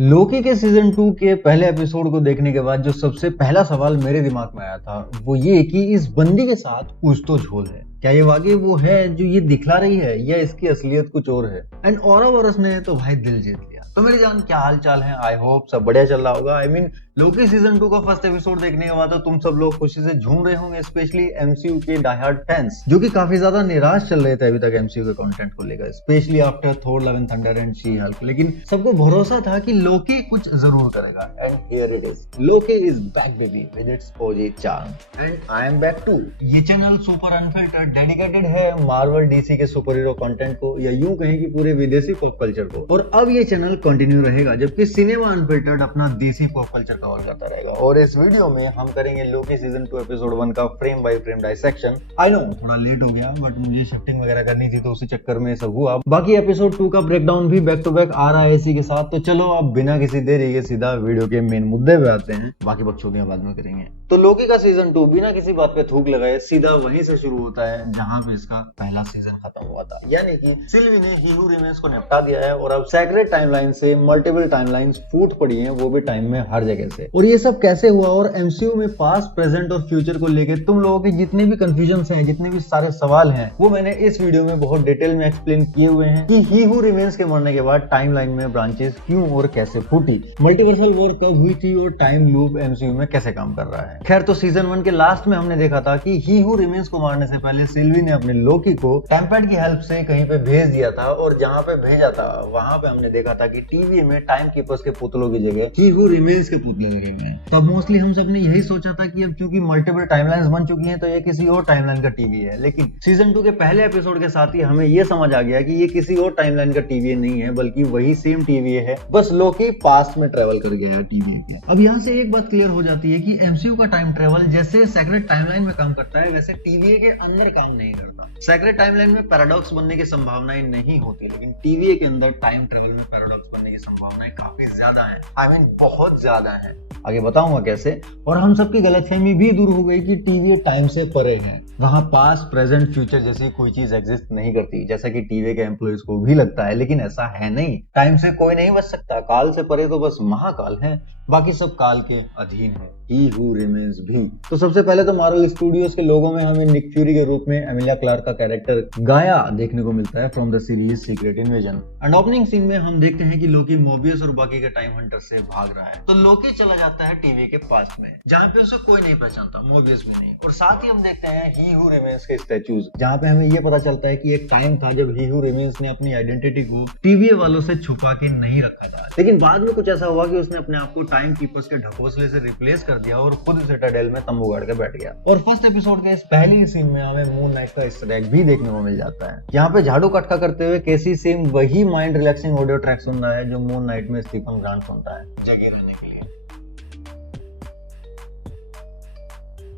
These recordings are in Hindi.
लोकी के सीजन 2 के पहले एपिसोड को देखने के बाद जो सबसे पहला सवाल मेरे दिमाग में आया था वो ये कि इस बंदी के साथ कुछ तो झोल है। क्या ये वाकई वो है जो ये दिखला रही है या इसकी असलियत कुछ और है। एंड औरस ने तो भाई दिल जीत लिया। तो मेरी जान क्या हाल चाल है, आई होप सब बढ़िया चल रहा होगा। आई मीन लोकी सीजन 2 का फर्स्ट एपिसोड देखने के बाद तो तुम सब लोग खुशी से झूम रहे होंगे, स्पेशली एमसीयू के डाई हार्ड फैंस जो कि काफी ज्यादा निराश चल रहे थे अभी तक एमसीयू के कंटेंट को लेकर, specially after Thor love and thunder and she Hulk. लेकिन सबको भरोसा था कि लोकी कुछ जरूर करेगा and here it is, Loki is back baby with its OG charm and I am back too. ये चैनल सुपर अनफिल्टर्ड डेडिकेटेड है मार्वल डीसी के सुपर हीरो कंटेंट को, या यूं कहें कि पूरे विदेशी पॉप कल्चर को। और अब ये चैनल कंटिन्यू रहेगा जबकि सिनेमा अनफिल्टर्ड अपना देसी पॉप कल्चर कवर करता रहेगा। और इस वीडियो में हम करेंगे लोकी सीजन 2 एपिसोड 1 का frame by frame dissection. I know थोड़ा लेट हो गया बट मुझे शिफ्टिंग वगैरह करनी थी तो उसी चक्कर में सब हुआ। बाकी एपिसोड 2 का ब्रेकडाउन भी बैक टू बैक आ रहा है इसी के साथ। तो चलो अब बिना किसी देरी के सीधा वीडियो के मेन मुद्दे पे आते हैं, बाकी बकचोदियां बाद में करेंगे। तो लोकी का सीजन 2 बिना किसी बात पे थूक लगाए सीधा वहीं से शुरू होता है जहां पे इसका पहला सीजन खत्म हुआ था, यानी कि सिल्वी ने ही हू रिमेन्स को निपटा दिया है और अब सेक्रेट टाइमलाइन से मल्टीपल टाइमलाइंस फूट पड़ी हैं, वो भी टाइम में हर जगह से। और ये सब कैसे हुआ और एमसीयू में पास्ट प्रेजेंट और फ्यूचर को लेकर तुम लोगों के जितने भी कंफ्यूजन हैं, जितने भी सारे सवाल हैं, वो मैंने इस वीडियो में बहुत डिटेल में एक्सप्लेन किए हुए हैं कि ही हू रिमेन्स के मरने के बाद टाइमलाइन में ब्रांचेस क्यों और कैसे फूटी, मल्टीवर्सल वॉर कब हुई थी और टाइम लूप एमसीयू में कैसे काम कर रहा है। खैर तो सीजन 1 के लास्ट में हमने देखा था कि ही हू रिमेन्स को मारने से पहले सिल्वी ने अपने लोकी को टेम्पैड की हेल्प से कहीं पे भेज दिया था और जहां पे भेजा था वहां पे हमने देखा था कि टीवी में टाइम कीपर्स के पुतलों की जगह ही हू रिमेन्स के पुतले लगे हुए हैं। तब मोस्टली हम सब ने यही सोचा था कि अब क्योंकि मल्टीपल टाइमलाइंस बन चुकी हैं तो ये किसी और टाइमलाइन का टीवी है। लेकिन सीजन 2 के पहले एपिसोड के साथ ही हमें ये समझ आ गया कि ये किसी और टाइमलाइन का टीवी नहीं है बल्कि वही सेम टीवी है, बस लोकी पास्ट में ट्रेवल कर गया है टीवी के। अब यहाँ से एक बात क्लियर हो जाती है कि एमसीयू का टाइम ट्रेवल जैसे सेक्रेट टाइमलाइन में काम करता है वैसे टीवीए के अंदर काम नहीं करता। सेक्रेट टाइमलाइन में पैराडॉक्स बनने की संभावनाएं नहीं होती, लेकिन टीवीए के अंदर टाइम ट्रेवल में पैराडॉक्स बनने की संभावनाएं काफी ज्यादा हैं। आई मीन बहुत ज्यादा हैं। आगे बताऊंगा कैसे। और हम सबकी गलतफहमी भी दूर हो गई कि टीवीए टाइम से परे है, वहां पास्ट प्रेजेंट फ्यूचर जैसी कोई चीज एग्जिस्ट नहीं करती जैसा कि टीवीए के एम्प्लॉइज को भी लगता है। लेकिन ऐसा है नहीं, टाइम से कोई नहीं बच सकता, काल से परे तो बस महाकाल है, बाकी सब काल के अधीन है, ही हू रिमेन्स भी। तो सबसे पहले तो मार्वल स्टूडियोज के लोगों में हमें निक फ्यूरी के रूप में एमिलिया क्लार्क का कैरेक्टर गाया देखने को मिलता है from the series Secret Invasion. And opening scene में हम देखते हैं कि लोकी मोबियस और बाकी के टाइम हंटर से भाग रहा है। तो लोकी चला जाता है टीवी के पास्ट में जहाँ पे उसे कोई नहीं पहचानता, मोबियस भी नहीं। और साथ ही हम देखते हैं ही हू रिमेन्स के स्टैचूज जहाँ पे हमें ये पता चलता है कि एक टाइम था जब ही हू रिमेन्स ने अपनी आइडेंटिटी को टीवी वालों से छुपा के नहीं रखा था, लेकिन बाद में कुछ ऐसा हुआ कि उसने अपने आप को टाइम कीपर्स के ढकोसले से रिप्लेस कर दिया और खुद सिटाडेल में तंबू गाड़ के बैठ गया। और फर्स्ट एपिसोड के इस पहले ही सीन में हमें मून नाइट का ईस्टर एग भी देखने को मिल जाता है। यहाँ पे झाड़ू कटका करते हुए केसी सेम वही माइंड रिलैक्सिंग ऑडियो ट्रैक सुन रहा है जो मून नाइट में स्टीफन ग्रांट सुनता है जगे रहने के लिए।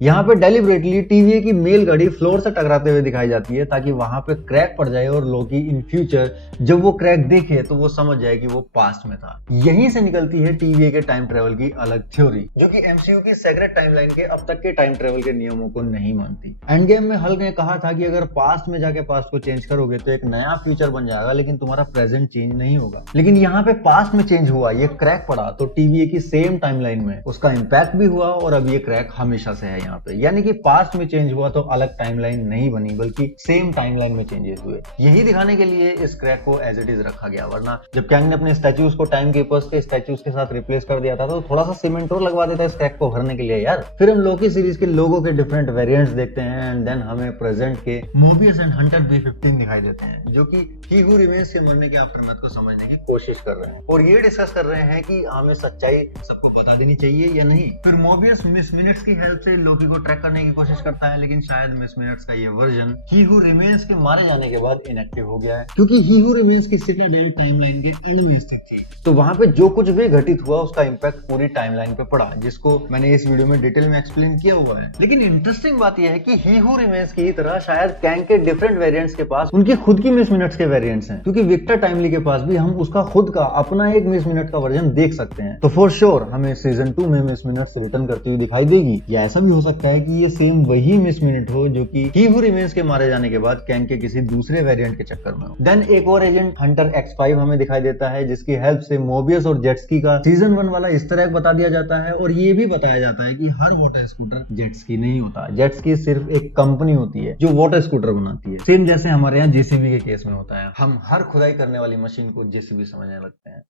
यहाँ पे डेलिबरेटली टीवीए की मेल गाड़ी फ्लोर से टकराते हुए दिखाई जाती है ताकि वहां पे क्रैक पड़ जाए और लोकी इन फ्यूचर जब वो क्रैक देखे तो वो समझ जाए कि वो पास्ट में था। यहीं से निकलती है टीवीए के टाइम ट्रेवल की अलग थ्योरी जो कि एमसीयू की सेक्रेट टाइमलाइन के अब तक के टाइम ट्रेवल के नियमों को नहीं मानती। एंड गेम में हल्क ने कहा था कि अगर पास्ट में जाके पास्ट को चेंज करोगे तो एक नया फ्यूचर बन जाएगा लेकिन तुम्हारा प्रेजेंट चेंज नहीं होगा। लेकिन यहाँ पे पास्ट में चेंज हुआ, ये क्रैक पड़ा तो टीवीए की सेम टाइमलाइन में उसका इम्पैक्ट भी हुआ और अब ये क्रैक हमेशा से है। यानी कि पास्ट में चेंज हुआ तो अलग टाइमलाइन नहीं बनी बल्कि सेम टाइमलाइन में चेंजेस हुए। यही दिखाने के लिए इस क्रैक को एज इट इज रखा गया, वरना जब कैंग ने अपने स्टैच्यूज को टाइम कीपर्स के स्टैच्यूज के साथ रिप्लेस कर दिया था तो थोड़ा सा सीमेंट और लगवा देता इस क्रैक को भरने के लिए यार। फिर हम लोकी सीरीज के लोगों के डिफरेंट वेरिएंट्स देखते हैं एंड देन हमें प्रेजेंट के मोबियस एंड हंटर B-15 दिखाई देते हैं जो कि ही हू रिमेन्स के मरने के आफ्टरमैथ को समझने की कोशिश कर रहे हैं और ये डिस्कस कर रहे हैं कि हमें सच्चाई सबको बता देनी चाहिए या नहीं। फिर मोबियस मिस मिनट्स की हेल्प से लोकी को ट्रैक करने की कोशिश करता है, लेकिन शायद मिस मिनट्स का ये वर्जन ही हू रिमेन्स के मारे जाने के बाद इनएक्टिव हो गया है क्योंकि ही हू रिमेन्स की सिटाडेल टाइमलाइन के एंड में स्थित थी। तो वहां पे जो कुछ भी घटित हुआ उसका इंपैक्ट पूरी टाइमलाइन पे पड़ा, जिसको मैंने इस वीडियो में डिटेल में एक्सप्लेन किया हुआ है। लेकिन इंटरेस्टिंग बात यह है कि ही हू रिमेन्स की तरह शायद कैंग के डिफरेंट वेरिएंट्स के पास उनकी खुद की मिस मिनट्स के वेरिएंट्स हैं, क्योंकि विक्टर टाइमली के पास भी हम उसका खुद का अपना एक मिस मिनट का वर्जन देख सकते हैं। तो फॉर श्योर हमें सीजन 2 में मिस मिनट्स रिटर्न करती हुई दिखाई देगी या ऐसा भी हो सकता है कि ये सेम वही मिस मिनट हो जो कि ही हू रिमेन्स के मारे जाने के बाद कैंग के किसी दूसरे वेरिएंट के चक्कर में हो। देन एक और एजेंट हंटर X5 हमें दिखाई देता है, जिसकी हेल्प से मोबियस और जेट्सकी का सीजन 1 वाला इस्टर एग बता दिया जाता है, और ये भी बताया जाता है कि हर वाटर स्कूटर जेट्सकी नहीं होता। जेट्सकी सिर्फ एक कंपनी होती है जो वाटर स्कूटर बनाती है, सेम जैसे हमारे यहाँ जेसीबी के केस में होता है। हम हर खुदाई करने वाली मशीन को जेसीबी समझने लगते हैं।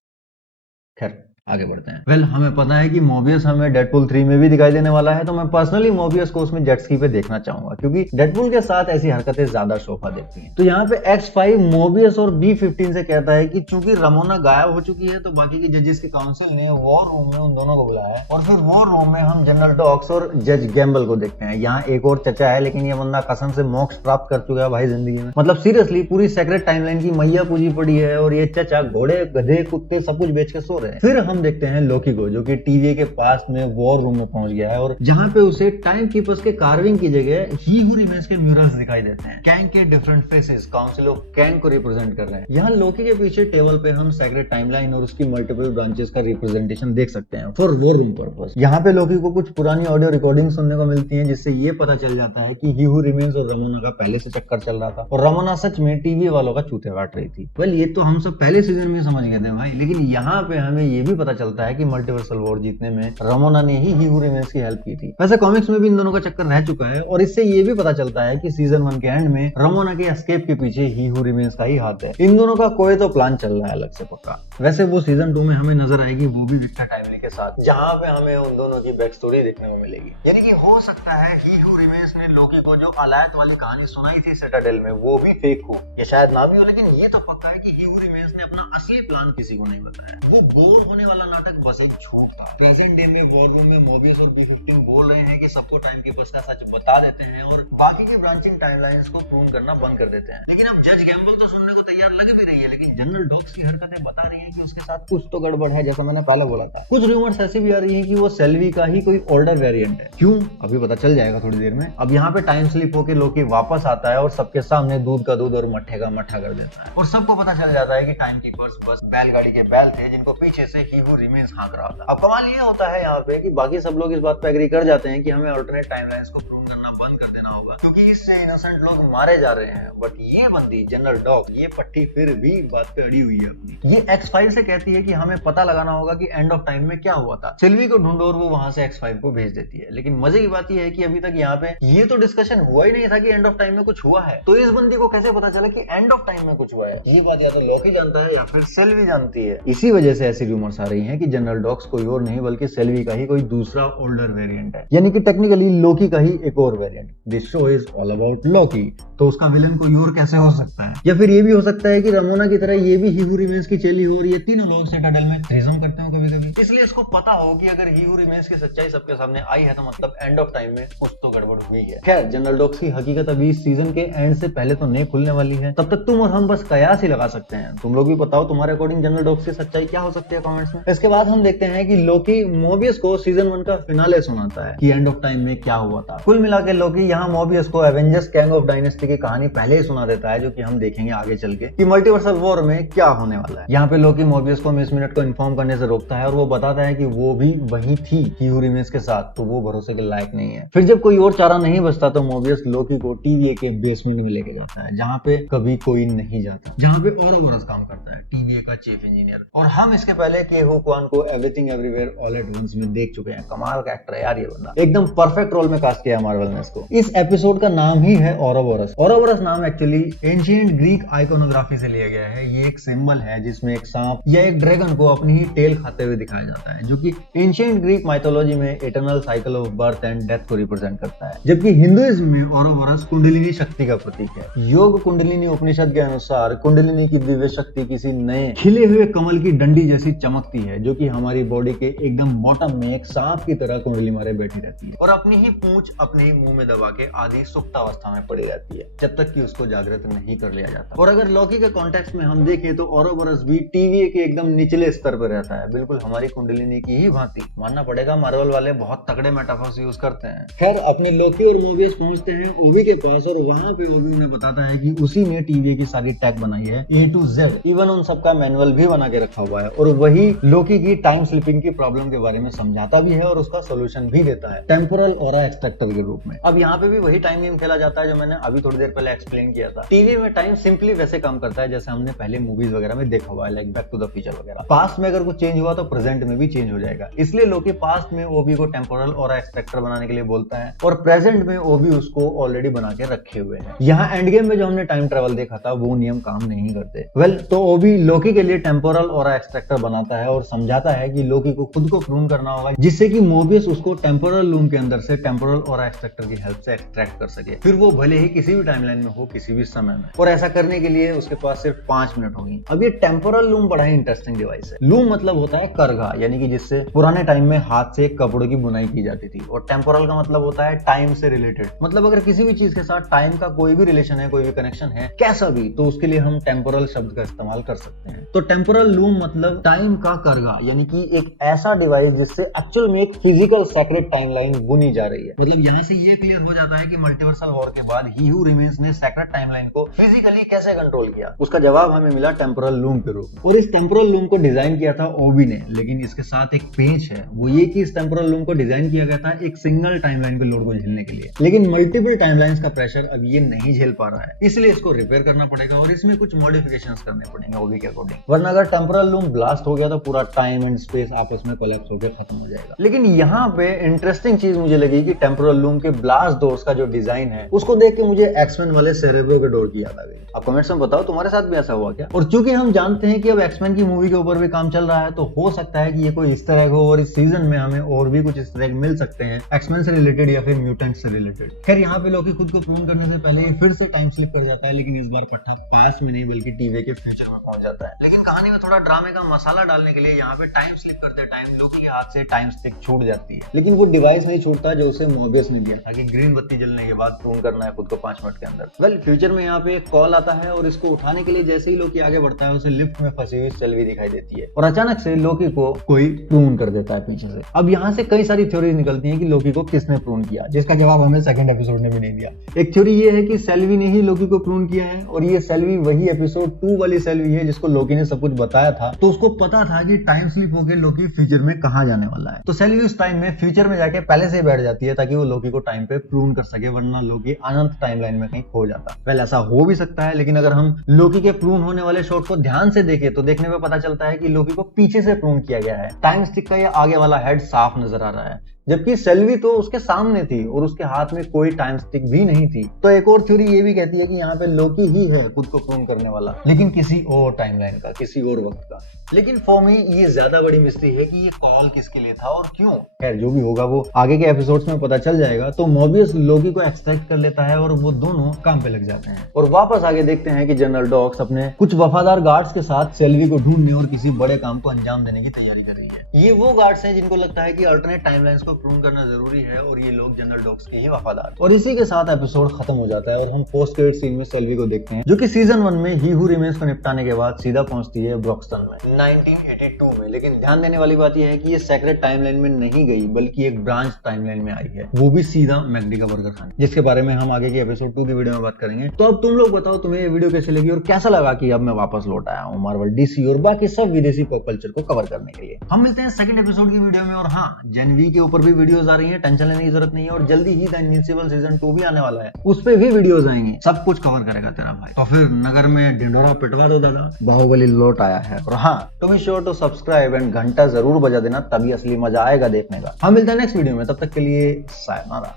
खैर आगे बढ़ते हैं। हमें पता है कि मोबियस हमें डेडपूल 3 में भी दिखाई देने वाला है, तो मैं पर्सनली मोबियस को उसमें जेटस्की पे देखना चाहूंगा, क्योंकि डेडपूल के साथ ऐसी हरकतें ज्यादा शोभा देती हैं। तो यहाँ पे X5 मोबियस और B15 से कहता है कि चूंकि रमोना गायब हो चुकी है, तो बाकी के जजेस के काउंसिल ने वॉर रूम में उन दोनों को बुलाया है, और फिर वॉर रूम में हम जनरल डॉक्स और जज गैम्बल को देखते हैं। यहाँ एक और चचा है, लेकिन ये बंदा कसम से मोक्ष प्राप्त कर चुका है भाई जिंदगी में। मतलब सीरियसली पूरी सेक्रेट टाइमलाइन की मैया पूजी पड़ी है, और ये चचा घोड़े गधे कुत्ते सब कुछ बेच के सो रहे हैं। फिर हम देखते हैं लोकी को, जो कि टीवी के पास में वॉर रूम में पहुंच गया है, और जहां पे उसे टाइम कीपर्स के कार्विंग की जगह ही हू रिमेन्स के म्यूरल्स दिखाई देते हैं। कैंग के different phases council of Kang को रिप्रेजेंट कर रहे हैं। यहाँ लोकी के पीछे टेबल पे हम सेक्रेट टाइमलाइन और उसकी मल्टीपल ब्रांचेस का रिप्रेजेंटेशन देख सकते हैं फॉर वॉर रूम पर्पस। यहाँ पे लोकी को कुछ पुरानी ऑडियो रिकॉर्डिंग सुनने को मिलती है, जिससे ये पता चल जाता है कि ही हू रिमेन्स और रमोना का पहले से चक्कर चल रहा था, और रमोना सच में टीवी वालों का चूते काट रही थी। ये तो हम सब पहले सीजन में समझ गए थे भाई, लेकिन यहाँ पे हमें ये भी पता चलता है कि मल्टीवर्सल वॉर जीतने में रमोना ने ही हू रिमेन्स की हेल्प की थी। वैसे कॉमिक्स में भी इन दोनों का चक्कर रह चुका है, और इससे ये भी पता चलता है कि सीजन 1 के एंड में रमोना के एस्केप के पीछे ही हू रिमेन्स का ही हाथ है। इन दोनों का कोई तो प्लान चल रहा है अलग से पक्का। वैसे वो सीजन 2 में हमें नजर आएगी, वो भी विक्टर टाइमली के साथ, जहाँ पे हमें उन दोनों की बैक स्टोरी देखने को मिलेगी। यानी कि हो सकता है ही हू रिमेन्स ने लोकी को जो अलायत वाली कहानी सुनाई थी सिटाडेल में, वो भी फेक हो, ये शायद ना भी हो, लेकिन ये तो पक्का है कि ही हू रिमेन्स ने अपना असली प्लान किसी को नहीं बताया। वो बोर होने वाला नाटक बस एक झूठ था। प्रेजेंट डे में वॉर रूम में मोबियस और B15 बोल रहे हैं कि सबको टाइम कीपर्स का सच बता देते हैं, और बाकी की ब्रांचिंग टाइमलाइंस को प्रूव करना बंद कर देते हैं। लेकिन अब जज गैम्बल तो सुनने को तैयार लग भी रही है, लेकिन जनरल डॉक्स की हरकतें बता रही हैं कि उसके साथ कुछ तो गड़बड़ है, जैसा मैंने पहले बोला था। कुछ रूमर्स ऐसी भी आ रही हैं कि वो सेल्वी का ही कोई ओल्डर वेरिएंट है। क्यों, अभी पता चल जाएगा थोड़ी देर में। अब यहाँ पे टाइम स्लिप होके लोकी वापस आता है, और सबके सामने दूध का दूध और मट्ठे का मट्ठा कर देता है, और सबको पता चल जाता है कि टाइम कीपर्स बस बैलगाड़ी के बैल थे, जिनको पीछे से ही हू रिमेन्स हाँक रहा था। अब कमाल ये होता है यहाँ पे कि बाकी सब लोग इस बात पे एग्री कर जाते हैं कि हमें अल्टरनेट टाइमलाइंस को प्रूव करना बंद कर देना होगा, क्योंकि इससे इनोसेंट लोग मारे जा रहे हैं। बट ये बंदी जनरल डॉग, ये पट्टी फिर भी बात पे अड़ी हुई है अपनी। ये X5 से कहती है कि हमें पता लगाना होगा कि एंड ऑफ टाइम में क्या हुआ था। सिल्वी को ढूंढो, और वो वहां से X5 को भेज देती है। लेकिन मजे की बात यह है कि अभी तक यहाँ पे ये तो डिस्कशन हुआ ही नहीं था कि एंड ऑफ टाइम में कुछ हुआ है, तो इस बंदी को कैसे पता चला कि एंड ऑफ टाइम में कुछ हुआ है? ये बात या तो लोकी जानता है या फिर सिल्वी जानती है। इसी वजह से ऐसी रूमर्स आ रही है कि जनरल डॉग्स कोई और नहीं बल्कि सिल्वी का ही कोई दूसरा ओल्डर वेरिएंट है, यानी कि टेक्निकली लोकी का ही एक और variant. This show is all about Loki, तो उसका विलन कोई और कैसे हो सकता है? या फिर ये भी हो सकता है कि रमोना की तरह ये भी ही हू रिमेन्स की चेली हो, और ये तीनों लोग सिटाडेल में थ्रीसम करते हो कभी-कभी, इसलिए इसको पता हो कि अगर ही हू रिमेन्स की सच्चाई सबके सामने आई है, तो मतलब एंड ऑफ टाइम में कुछ तो गड़बड़ हुई है। खैर, जनरल डॉग्स की हकीकत अभी इस सीजन के एंड से पहले तो नहीं खुलने वाली है, तब तक तुम और हम बस कयास ही लगा सकते हैं। तुम लोग भी बताओ तुम्हारे अकॉर्डिंग जनरल डॉग्स की सच्चाई क्या हो सकती है कमेंट्स में। इसके बाद हम देखते हैं कि लोकी मोबियस को सीजन 1 का फिनाले सुनाता है कि एंड ऑफ टाइम में क्या हुआ था। कुल मिला के लोकी यहाँ मोबियस को एवेंजर्स कैंग ऑफ डायनेस्टी की कहानी पहले ही सुना देता है, जो कि हम देखेंगे आगे चल के कि मल्टीवर्सल वॉर में क्या होने वाला है। यहाँ पे लोकी मोबियस को मिस मिनट को इन्फॉर्म करने से रोकता है, और वो बताता है कि वो भी वही थी ही हू रिमेन्स के साथ, तो वो भरोसे के लायक नहीं है। फिर जब कोई और चारा नहीं बचता, तो मोबियस लोकी को TVA के बेसमेंट में लेके जाता है, जहाँ पे कभी कोई नहीं जाता, जहाँ पे औरबोरस काम करता है, TVA का चीफ इंजीनियर। और हम इसके पहले के हो क्वान को Everything Everywhere All at Once में देख चुके हैं। कमाल का एक्टर है यार ये बंदा, एकदम परफेक्ट रोल में कास्ट किया मार्वल ने इसको। इस एपिसोड का नाम ही है औरबोरस। औरबोरस नाम एक्चुअली एंशिएंट ग्रीक आइकोनोग्राफी से लिया गया है। ये एक सिंबल है जिसमें एक सांप या एक ड्रैगन को अपनी ही टेल खाते हुए दिखाया जाता है, जो कि एंशिएंट ग्रीक माइथोलॉजी में eternal cycle of birth and death को रिप्रेजेंट करता है, जबकि हिंदुइज्म में औरबोरस कुंडलिनी शक्ति का प्रतीक है। योग कुंडलिनी उपनिषद के अनुसार कुंडलिनी की दिव्य शक्ति किसी नए खिले हुए कमल की डंडी जैसी चमकती है, जो कि हमारी बॉडी के एकदम बॉटम में एक सांप की तरह कुंडली मारे बैठी रहती है, और अपनी ही पूंछ अपने मुंह मुंह में दबा के आधी सुप्तावस्था में पड़ी रहती है जब तक कि उसको जागृत नहीं कर लिया जाता। और अगर लॉकी के कॉन्टेक्स्ट में हम देखें तो औरोबोरस भी TVA के एकदम निचले स्तर पर रहता है, बिल्कुल हमारी कुंडलिनी की ही भांति। मानना पड़ेगा मार्वल वाले बहुत तगड़े मेटाफर्स यूज करते हैं। खैर अपने लॉकी और मोबियस पहुंचते हैं ओबी के पास और वहां पे ओबी उन्हें बताता है कि उसी ने TVA की सारी टेक बनाई है A to Z, इवन उन सबका मैनुअल भी बना के रखा हुआ है और वही लॉकी की टाइम स्लिपिंग की प्रॉब्लम के बारे में समझाता भी है और उसका सोल्यूशन भी देता है टेम्पोरल ऑरा एक्सट्रैक्टर के रूप में। अब यहाँ पे भी वही टाइम गेम खेला जाता है जो मैंने अभी थोड़ी देर पहले एक्सप्लेन किया था। टीवी में टाइम सिंपली वैसे काम करता है जैसे हमने पहले मूवीज वगैरह में देखा हुआ है, like Back to the Future वगैरह। पास्ट में अगर कुछ चेंज हुआ तो प्रेजेंट में भी चेंज हो जाएगा, इसलिए लॉकी पास्ट में ओबी को टेम्पोरल ऑरा एक्सट्रैक्टर बनाने के लिए बोलता है और प्रेजेंट में ओबी उसको ऑलरेडी बना के रखे हुए हैं। यहाँ एंड गेम में जो हमने टाइम ट्रेवल देखा था वो नियम काम नहीं करते। वेल तो ओबी लॉकी के लिए टेम्पोरल ऑरा एक्सट्रैक्टर बनाता है और समझाता है कि लॉकी को खुद को प्रूव करना होगा जिससे कि मोबियस उसको टेम्पोरल लूम के अंदर से टेम्पोरल ऑरा एक्सट्रैक्टर की हेल्प से एक्सट्रैक्ट कर सके, फिर वो भले ही किसी भी टाइमलाइन में हो किसी भी समय में। और ऐसा करने के लिए उसके पास सिर्फ 5 मिनट होंगे। अब ये टेम्पोरल लूम बड़ा ही इंटरेस्टिंग डिवाइस है। लूम मतलब होता है करघा, यानी कि जिससे पुराने टाइम में हाथ से कपड़ों की बुनाई की जाती थी। और टेम्पोरल का मतलब होता है टाइम से रिलेटेड, मतलब अगर किसी भी चीज के साथ टाइम का कोई भी रिलेशन है, कोई भी कनेक्शन है, कैसा भी, तो उसके लिए हम टेम्पोरल शब्द का इस्तेमाल कर सकते हैं। तो टेम्पोरल लूम मतलब टाइम का करघा, यानी कि एक ऐसा डिवाइस जिससे एक्चुअल में एक फिजिकल सेक्रेट टाइमलाइन बुनी जा रही है। मतलब यहाँ से ये क्लियर हो जाता है कि मल्टीवर्सल वॉर के बाद ही हू रिमेन्स ने सेक्रेट टाइमलाइन को फिजिकली कैसे कंट्रोल किया। उसका जवाब हमें मिला टेम्पोरल लूम के रूप में। और इस टेम्पोरल लूम को डिजाइन किया था ओबी ने, लेकिन इसके साथ एक पेंच है, वो ये कि इस टेम्पोरल लूम को डिजाइन किया गया था एक सिंगल टाइमलाइन के लोड को झेलने के लिए, लेकिन मल्टीपल टाइमलाइंस का प्रेशर अब ये नहीं झेल पा रहा है, इसलिए इसको रिपेयर करना पड़ेगा और इसमें कुछ मॉडिफिकेशंस करने पड़ेंगे ओबी के अकॉर्डिंग। वरना अगर टेम्पोरल लूम ब्लास्ट हो गया तो पूरा टाइम एंड स्पेस आपस में कोलैप्स होकर खत्म हो जाएगा। लेकिन यहाँ पे इंटरेस्टिंग चीज मुझे लगी कि टेम्पोरल लूम के ब्लास्ट डोर्स का जो डिजाइन है उसको देख के मुझे एक्समैन वाले सेरेब्रो के डोर की याद आ गई। आप कमेंट्स में बताओ तुम्हारे साथ भी ऐसा हुआ क्या? और चूंकि हम जानते हैं कि अब एक्समैन की मूवी के ऊपर भी काम चल रहा है तो हो सकता है कि ये कोई इस तरह हो और इस सीजन में हमें और भी कुछ इस तरह मिल सकते हैं एक्समैन से रिलेटेड या फिर म्यूटेंट से रिलेटेड। खैर यहाँ पे लॉकी खुद को प्रूव करने से पहले फिर से टाइम स्लिप कर जाता है, लेकिन इस बार पट्टा पास्ट में नहीं बल्कि टीवी के फ्यूचर में पहुंच जाता है। लेकिन कहानी में थोड़ा ड्रामे का मसाला डालने के लिए यहाँ पे टाइम स्लिप करते टाइम लॉकी के हाथ से टाइम स्टिक छूट जाती है, लेकिन वो डिवाइस नहीं छूटता जो उसे मोबियस ने दिया था कि ग्रीन बत्ती जलने के बाद प्रूव करना है खुद को 5 मिनट के अंदर। वेल फ्यूचर में यहाँ पे एक कॉल आता है और इसको उठाने के लिए जैसे ही लॉकी आगे बढ़ता है उसे लिफ्ट में फंसी हुई सेल्वी दिखाई देती है और अचानक से लॉकी को कोई प्रून कर देता है पीछे से। अब यहाँ से कई सारी थ्योरीज निकलती हैं कि लॉकी को किसने प्रून किया, जिसका जवाब हमें सेकंड एपिसोड ने भी नहीं दिया। एक थ्योरी ये है कि सेल्वी ने ही लॉकी को प्रून किया है और ये सेल्वी वही एपिसोड 2 वाली सेल्वी है जिसको लॉकी ने सब कुछ बताया था, तो उसको पता था कि टाइम स्लिप होकर लॉकी फ्यूचर में कहाँ जाने वाला है। तो सेल्वी उस टाइम में फ्यूचर में जाके पहले से बैठ जाती है ताकि वो लॉकी को टाइम पे प्रून कर सके, वरना लॉकी अनंत टाइमलाइन में कहीं खो जाता। वेल ऐसा हो भी सकता है, लेकिन अगर हम लॉकी के प्रून होने वाले शॉट को ध्यान से देखें तो देखने में पता चलता है कि लॉकी को पीछे से प्रून किया गया है। टाइम स्टिक का ये आगे वाला हेड साफ नजर आ रहा है, जबकि सेल्वी तो उसके सामने थी और उसके हाथ में कोई टाइम स्टिक भी नहीं थी। तो एक और थ्योरी ये भी कहती है कि यहाँ पे लॉकी ही है खुद को प्रूव करने वाला, लेकिन किसी और टाइमलाइन का, किसी और वक्त का। लेकिन फॉर मी ये ज्यादा बड़ी मिस्ट्री है कि ये कॉल किसके लिए था और क्यों। खैर जो भी होगा वो आगे के एपिसोड्स में पता चल जाएगा। तो मोबियस लॉकी को एक्सट्रैक्ट कर लेता है और वो दोनों काम पे लग जाते हैं। और वापस आगे देखते हैं कि जनरल डॉक्स अपने कुछ वफादार गार्ड्स के साथ सेल्वी को ढूंढने और किसी बड़े काम को अंजाम देने की तैयारी कर रही है। ये वो गार्ड्स हैं जिनको लगता है कि अल्टरनेट टाइमलाइंस को प्रूव करना जरूरी है और ये लोग जनरल डॉक्स के ही वफादार। और इसी के साथ एपिसोड खत्म हो जाता है और हम पोस्ट क्रेडिट सीन में सेल्वी को देखते हैं जो कि सीजन 1 में ही हू रिमेन्स को निपटाने के बाद सीधा पहुंचती है ब्रॉक्सटन में 1982 में। लेकिन ध्यान देने वाली बात यह है कि ये सेक्रेट टाइमलाइन में नहीं गई बल्कि एक ब्रांच टाइमलाइन में आई है, वो भी सीधा मैकडी का बर्गर खाने, जिसके बारे में हम आगे की एपिसोड 2 की वीडियो में बात करेंगे। तो अब तुम लोग बताओ तुम्हें ये वीडियो कैसी लगी और कैसा लगा कि अब मैं वापस लौट आया हूँ मार्वल, डीसी और बाकी सब विदेशी पॉप कल्चर को कवर करने के लिए। हम मिलते हैं सेकंड एपिसोड की वीडियो में। और हाँ, जनवी के ऊपर भी वीडियोस आ रही है, टेंशन लेने की जरूरत नहीं है। और जल्दी ही द इनविंसिबल सीजन 2 भी आने वाला है, उस पे भी वीडियोस आएंगे, सब कुछ कवर करेगा तेरा भाई। तो फिर नगर में ढिंडोरा पिटवा दो दादा, बाहुबली लौट आया है। और हाँ, to be sure to subscribe and घंटा जरूर बजा देना, तभी असली मजा आएगा देखने का। हम मिलते हैं नेक्स्ट वीडियो में, तब तक के लिए सायनारा।